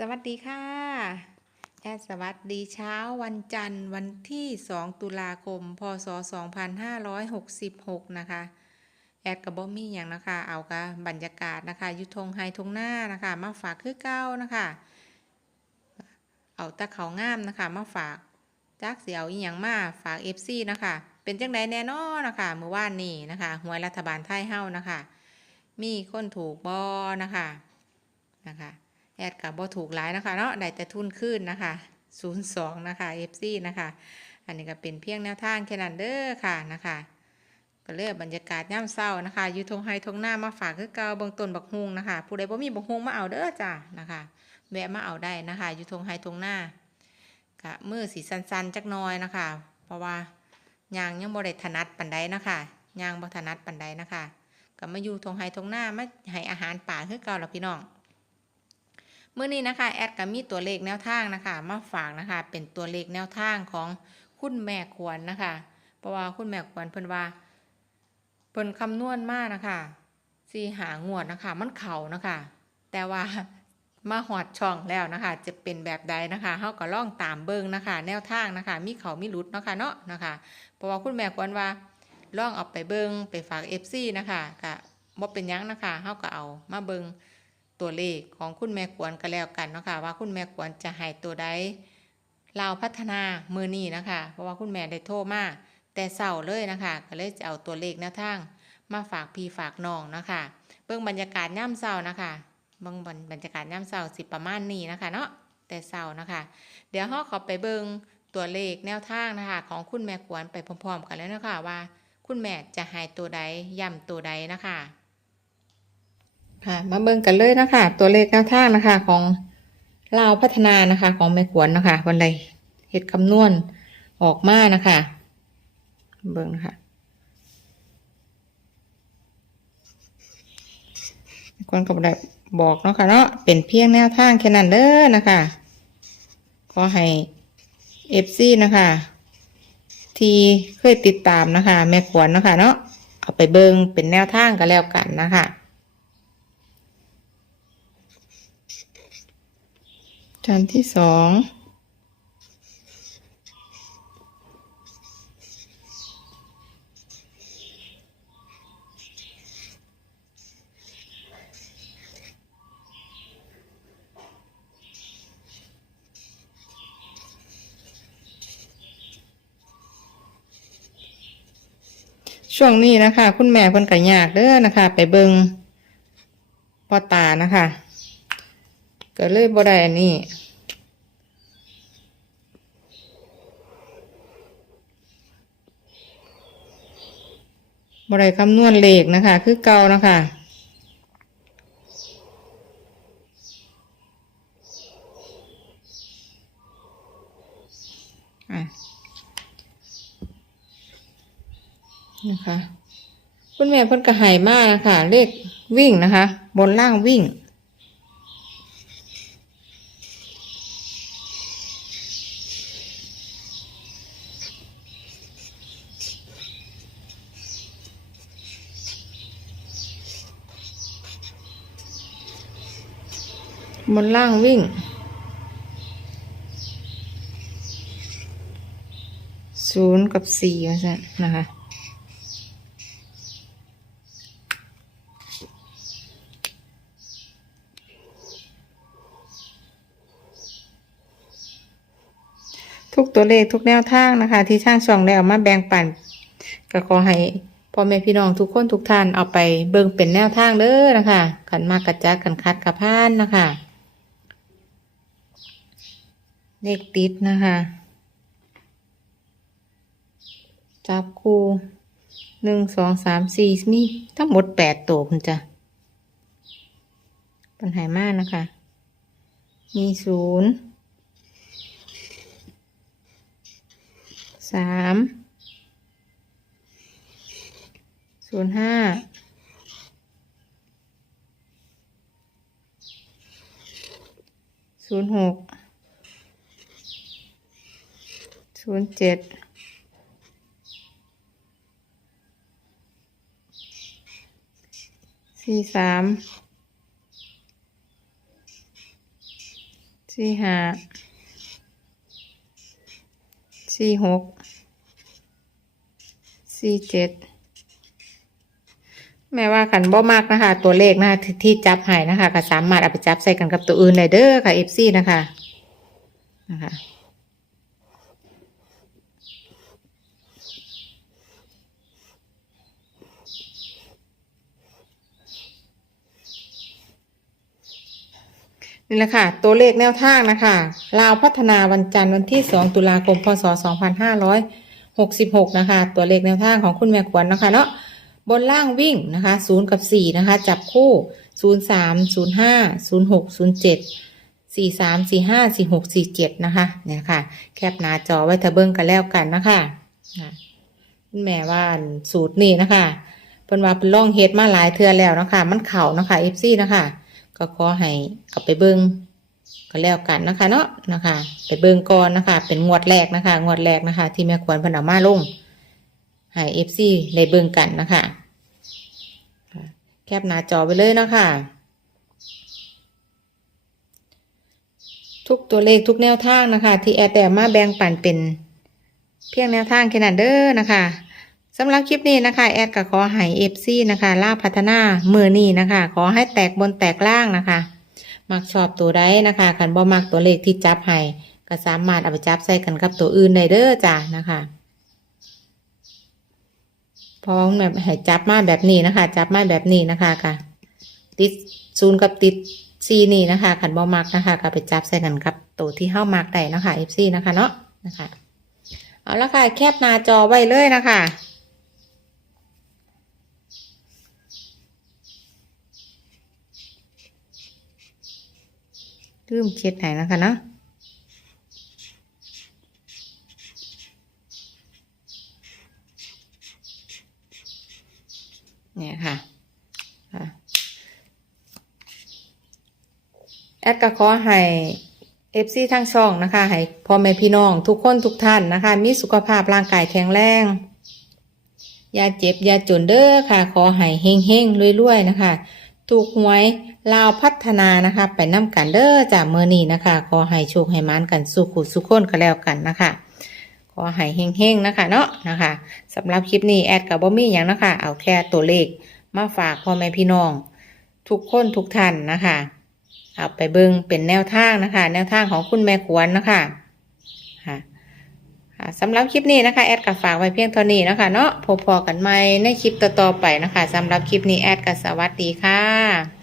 สวัสดีค่ะ แอดสวัสดีเช้าวันจันทร์วันที่ 2 ตุลาคม พศ 2566 นะคะ แอดกับบอมี่อย่างนะคะ เอากะบรรยากาศนะคะยุทงไฮทงหน้านะคะ มาฝากคือเก้านะคะ เอาตะเขางามนะคะ มาฝากจักเสียวอีหยังมาฝาก FC นะคะ เป็นจังไดแน่นอนนะคะเมื่อวานนี้นะคะหวยรัฐบาลไทยเฮานะคะ มีคนถูกบอนะคะนะคะ แอดกับบ่ถูกหลายนะคะเนาะได้แต่ทุนขึ้นนะคะ02นะคะ FC นะคะ อันนี้ก็เป็นเพียงแนวทางแค่นั้นเด้อค่ะนะคะก็เลยบรรยากาศย่ำเศร้านะคะอยู่ทงไฮทงหน้ามาฝากคือเกาเบื้องต้นบักฮุงนะคะ ผู้ใดบ่มีบักฮุงมาเอาเด้อจ้านะคะแวะมาเอาได้นะคะอยู่ทงไฮทงหน้ากะมือสีสันๆจักน้อยนะคะ เพราะว่ายางยังบ่ได้ถนัดปันใดนะคะยางบ่ถนัดปันใดนะคะก็มาอยู่ทงไฮทงหน้ามาให้อาหารป่าคือเกาแล้วพี่น้อง เมื่อนี้นะคะแอดก็มีตัวเลขแนวทางนะคะ มาฝากนะคะ เป็นตัวเลขแนวทางของคุณแม่ควรนะคะ เพราะว่าคุณแม่ควรเพิ่นว่าเพิ่นคำนวณมากนะคะสีหางวดนะคะ มันเข่านะคะ แต่ว่ามาหอดช่องแล้วนะคะ จะเป็นแบบใดนะคะเฮาก็ล่องตามเบิ่งนะคะ แนวทางนะคะ มีเขามีหลุดนะคะเนาะนะคะ เพราะว่าคุณแม่ควรว่าล่องเอาไปเบิ่งไปฝาก FC นะคะก็บ่เป็นยังนะคะเฮาก็เอามาเบิ่ง ตัวเลขของคุณแม่ควรก็แล้วกันเนาะค่ะว่าคุณแม่ควรจะให้ตัวใดลาวพัฒนามือนี้นะคะ เพราะว่าคุณแม่ได้โทรมาแต่เศร้าเลยนะคะ ก็เลยจะเอาตัวเลขแนวทางมาฝากพี่ฝากน้องนะคะเบิ่งบรรยากาศย่ำเศร้านะคะเบิ่งบรรยากาศย่ำเศร้าสิประมาณนี้นะคะ เนาะแต่เศร้านะคะ เดี๋ยวเราขอไปเบิ่งตัวเลขแนวทางนะคะ ของคุณแม่ควรไปพร้อมๆ กันแล้วนะคะว่า คุณแม่จะให้ตัวใดย่ำตัวใดนะคะ ค่ะมาเบิ่งกันเลยนะคะ ตัวเลขแนวทางนะคะ ของลาวพัฒนานะคะ ของแม่ขวนนะคะวันใดเฮ็ดคำนวณออกมานะคะ เบิ่งนะคะแม่ขวนก็บ่ได้บอกเนาะค่ะเนาะเป็นเพียงแนวทางแค่นั้นเด้อนะคะขอให้เอฟซีนะคะ ที่เคยติดตามนะคะ แม่ขวนนะคะเนาะเอาไปเบิ่งเป็นแนวทางกันแล้วกันนะคะ จานที่สองช่วงนี้นะคะ คุณแม่เพิ่นก็ยากเด้อนะคะ ไปเบิงพ่อตานะคะ ก็เลยบ่ได้อันนี้ บริคำนวณเลขนะคะ คือเก่านะคะนะคะ คุณแม่เพิ่นก็ใหายมากนะคะ เลขวิ่งนะคะ บนล่างวิ่ง บนล่างวิ่ง ศูนย์กับสี่ว่าซั่นนะคะ ทุกตัวเลขทุกแนวทางนะคะ ที่ช่างช่องได้เอามาแบ่งปันก็ขอให้พ่อแม่พี่น้องทุกคนทุกท่านเอาไปเบิ่งเป็นแนวทางเด้อนะคะขันมากกระจัดกันคัดกระพานนะคะ เลขติดนะคะ จับคู่หนึ่งสองสามสี่มีทั้งหมดแปดตัวคุณจ้ะปัญหามากนะคะ มีศูนย์สามศูนย์ห้าศูนย์หก ศูนย์เจ็ดสี่สามสี่ห้าสี่หกสี่เจ็ดแม้ว่าขันบ่มากนะคะ ตัวเลขนะคะที่ที่จับให้นะคะก็สามารถเอาไปจับใส่กันกับตัวอื่นได้เด้อค่ะ FC นะคะนะคะ นี่แหละค่ะ ตัวเลขแนวทางนะคะลาวพัฒนาวันจันทร์วันที่ 2 ตุลาคม พศ 2566 นะคะ ตัวเลขแนวทางของคุณแม่ขวัญนะคะเนาะบนล่างวิ่งนะคะ 0 กับ 4 นะคะ จับคู่ 0 3 0 5 0 6 0 7 4 3 4 5 4 6 4 7 นะคะ เนี่ยค่ะ แคปหน้าจอไว้ทะเบิ้งกันแล้วกันนะคะคุณแม่ว่าสูตรนี้นะคะเป็นว่าเป็นล่องเฮ็ดมาหลายเทือแล้วนะคะ มันเข่านะคะ FC นะคะ ก็ขอให้เอาไปเบิ้งก็แล้วกันนะคะเนาะนะคะ ไปเบิ้งก่อนนะคะ เป็นงวดแรกนะคะ งวดแรกนะคะ ที่แม่ควรพนามาลงให้เอฟซีได้เบิ้งกันนะคะ แคปหน้าจอไปเลยนะคะทุกตัวเลขทุกแนวทางนะคะ ที่แอดแต่มาแบ่งปันเป็น เพียงแนวทางแค่นั้นเด้อนะคะ สำหรับคลิปนี้นะคะ แอดก็ขอให้เอฟซีนะคะล่าพัฒนามือนี้นะคะ ขอให้แตกบนแตกล่างนะคะ มักชอบตัวใดนะคะคันบ่มักตัวเลขที่จับให้ก็สามารถเอาไปจับใส่กันกับตัวอื่นได้เด้อจ้ะนะคะพราะว่าแบบให้จับมาแบบนี้นะคะ จับมาแบบนี้นะคะค่ะ ติดศูนย์กับติดซีนี่นะคะขันบ่มักนะคะก็ไปจับใส่กันกับตัวที่เข้ามักได้นะคะ FC นะคะเนาะนะคะเอาละค่ะแคปหน้าจอไว้เลยนะคะ ลืมเช็ดไหนนะคะเนาะเนี่ยค่ะค่ะแอดก็ขอให้เอฟซีทั้งช่องนะคะ ให้พ่อแม่พี่น้องทุกคนทุกท่านนะคะ มีสุขภาพร่างกายแข็งแรง อย่าเจ็บ อย่าจนเด้อค่ะ ขอให้เฮงเฮงรวยๆนะคะ ถูกหวยลาวพัฒนานะคะ ไปน้ำกันเด้อจากเมื่อนี้นะคะ ขอให้โชคให้มานกันสุขุสุขคนก็แล้วกันนะคะ ขอให้เฮงๆนะคะ เนาะนะคะสำหรับคลิปนี้แอดกับบ่มีอย่างนะคะ เอาแค่ตัวเลขมาฝากพ่อแม่พี่น้อง ทุกคนทุกท่านนะคะ เอาไปเบิ่งเป็นแนวทางนะคะ แนวทางของคุณแม่ขวัญนะคะ สำหรับคลิปนี้นะคะแอดก็ฝากไว้เพียงเท่านี้นะคะเนาะพบพอกันใหม่ในคลิปต่อๆไปนะคะสำหรับคลิปนี้แอดก็สวัสดีค่ะ